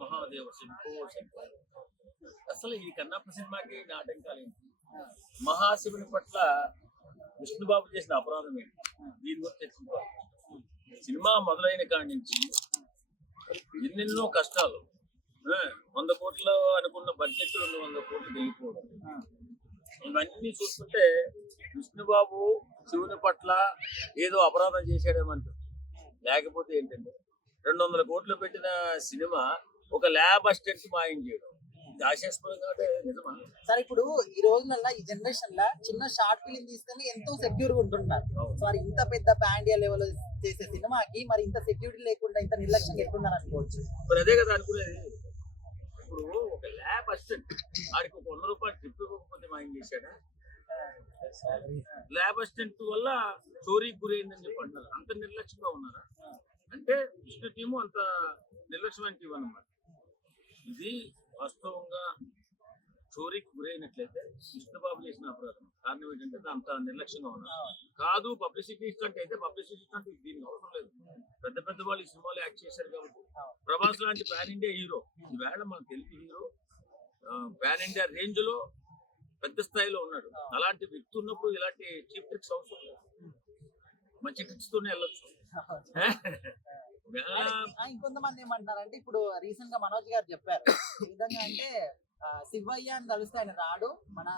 మహాదేవ శంభో శంకర. అసలు ఈ కన్నప్ప సినిమాకి నాటకాలు ఏంటి, మహాశివుని పట్ల విష్ణుబాబు చేసిన అపరాధం ఏంటి, దీని గురించి చర్చించుకోవాలి. సినిమా మొదలైన కాడి నుంచి ఎన్నెన్నో కష్టాలు, 100 కోట్లు అనుకున్న బడ్జెట్ 200 కోట్లు దిగిపోవడం, ఇవన్నీ చూస్తుంటే విష్ణుబాబు శివుని పట్ల ఏదో అపరాధం చేశాడేమంటారు. లేకపోతే ఏంటంటే 200 కోట్లు పెట్టిన సినిమా ఒక ల్యాబ్ అసిస్టెంట్ మాయం చేయడం, ఇది ఆశాస్పదంగా అంటే నిజమా? సార్ ఇప్పుడు ఈ రోజులలో ఈ జనరేషన్ లో చిన్న షార్ట్ ఫిలిం తీసుకొని ఎంతో సెక్యూర్ గా ఉంటున్నారు. సో మరి ఇంత పెద్ద పాండియా లెవెల్ చేసే సినిమాకి మరి ఇంత సెక్యూరిటీ లేకుండా ఇంత నిర్లక్ష్యంగా ఎట్లుందని అనుకోవచ్చు. మరి అదే కదా అనుకునేది. ఇప్పుడు ఒక ల్యాబ్ అసిస్టెంట్ వాడికి ఒక 100 రూపాయలు ట్రిప్ ఇవ్వకపోతే మాయం చేశాడా? ల్యాబ్ అసిస్టెంట్ వల్ల చోరీకి గురైందని చెప్పి అంటారు. అంత నిర్లక్ష్యంగా ఉన్నారా అంటే విష్ణు టీము అంత నిర్లక్ష్యమైన టీం అన్నమాట. ఇది వాస్తవంగా చోరీకి గురైనట్లయితే విష్ణుబాబు చేసిన అపరాధం. కారణం ఏంటంటే అంత నిర్లక్ష్యంగా ఉన్నారు. కాదు పబ్లిసిటీ ఇష్టంటే అయితే పబ్లిసిటీ అంటే దీనికి అవసరం లేదు. పెద్ద పెద్ద వాళ్ళు ఈ సినిమాలో యాక్ట్ చేశారు కాబట్టి. ప్రభాస్ లాంటి పాన్ ఇండియా హీరో, ఈవేళ మన Telugu hero pan India range లో పెద్ద స్థాయిలో ఉన్నాడు. అలాంటి వ్యక్తి ఉన్నప్పుడు ఇలాంటి చీప్ ట్రిక్స్ అవసరం లేదు, మంచి ట్రిక్స్ తోనే వెళ్ళొచ్చు. ఇంకొంతమంది ఏమంటారంటే ఇప్పుడు రీసెంట్ గా మనోజ్ గారు చెప్పారు ఈ విధంగా అంటే శివయ్య అని తలిస్తే ఆయన రాడు, మన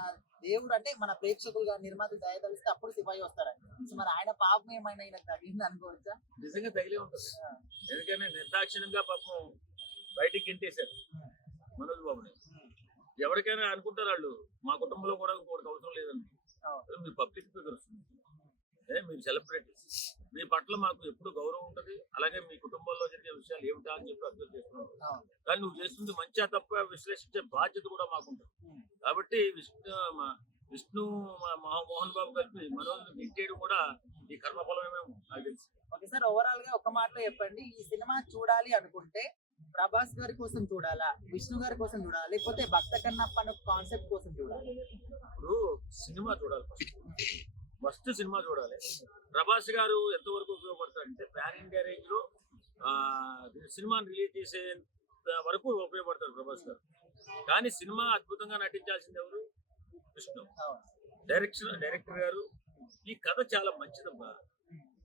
దేవుడు అంటే మన ప్రేక్షకులుగా నిర్మాతలు దయ తలిస్తే అప్పుడు శివయ్య వస్తారండి. సో మరి ఆయన పాపం ఏమైనా ఆయన తగిలింది అనుకోవచ్చా? నిజంగా తగిలే ఉంటుంది. ఎందుకంటే నిర్దాక్షిణ్యంగా పాపం బయటికి గింటేశారు మనోజ్ బాబుని. ఎవరికైనా అనుకుంటారు వాళ్ళు మా కుటుంబంలో కూడా ఇంకోటి అవసరం లేదండి. మీరు పబ్లిక్ ఫిగర్స్, మీరు సెలబ్రిటీస్, మీ పట్ల మాకు ఎప్పుడు గౌరవం ఉంటుంది. అలాగే మీ కుటుంబంలో జరిగే విషయాలు ఏమిటా అని చెప్పి అర్థం చేస్తున్నాం. కానీ నువ్వు చేస్తుంది మంచిగా తప్ప విశ్లేషించే బాధ్యత కూడా మాకుంటుంది. కాబట్టి విష్ణు మోహన్ బాబు కలిపి మనోజ్ గింటేయడం కూడా ఈ కర్మఫలమేమో నాకు తెలుసు. ఓకే సార్, ఓవరాల్ గా ఒక మాటలో చెప్పండి, ఈ సినిమా చూడాలి అనుకుంటే ప్రభాస్ గారి కోసం చూడాలా, విష్ణు గారి కోసం చూడాలా, లేకపోతే భక్త కన్నప్ప అనే కాన్సెప్ట్ కోసం చూడాలి? ఇప్పుడు సినిమా చూడాలి, ఫస్ట్ సినిమా చూడాలి. ప్రభాస్ గారు ఎంతవరకు ఉపయోగపడతాడంటే పాన్ ఇండియా రేంజ్ లో సినిమాని రిలీజ్ చేసే వరకు ఉపయోగపడతాడు ప్రభాస్ గారు. కానీ సినిమా అద్భుతంగా నటించాల్సింది ఎవరు? విష్ణు. డైరెక్టర్ గారు ఈ కథ చాలా మంచిదమ్మా.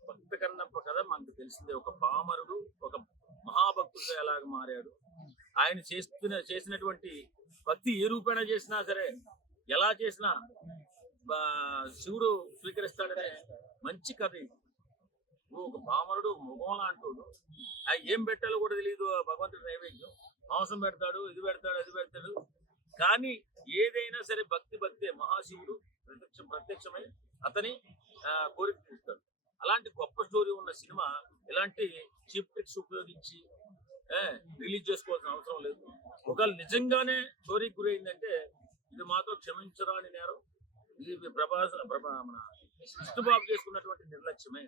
భక్త కన్నప్ప కథ మనకు తెలిసిందే. ఒక పామరుడు ఒక మహాభక్తుడు ఎలాగ మారాడు, ఆయన చేసినటువంటి భక్తి ఏ రూపేణా చేసినా సరే, ఎలా చేసినా శివుడు స్వీకరిస్తాడనే మంచి కథ. ఒక పామరుడు మృగం లాంటోడు, ఏం పెట్టాలో కూడా తెలియదు. భగవంతుడు నైవేద్యం మాంసం పెడతాడు, ఇది పెడతాడు, అది పెడతాడు. కానీ ఏదైనా సరే భక్తే. మహాశివుడు ప్రత్యక్షమై అతని కోరిక తీరుస్తాడు. అలాంటి గొప్ప స్టోరీ ఉన్న సినిమా ఇలాంటి చీప్ ట్రిక్స్ ఉపయోగించి రిలీజ్ చేసుకోవాల్సిన అవసరం లేదు. ఒకవేళ నిజంగానే చోరీకి గురైందంటే ఇది మాత్రం క్షమించరాని నేరం. ఇది మన విష్ణుబాబు చేసుకున్నటువంటి నిర్లక్ష్యమే.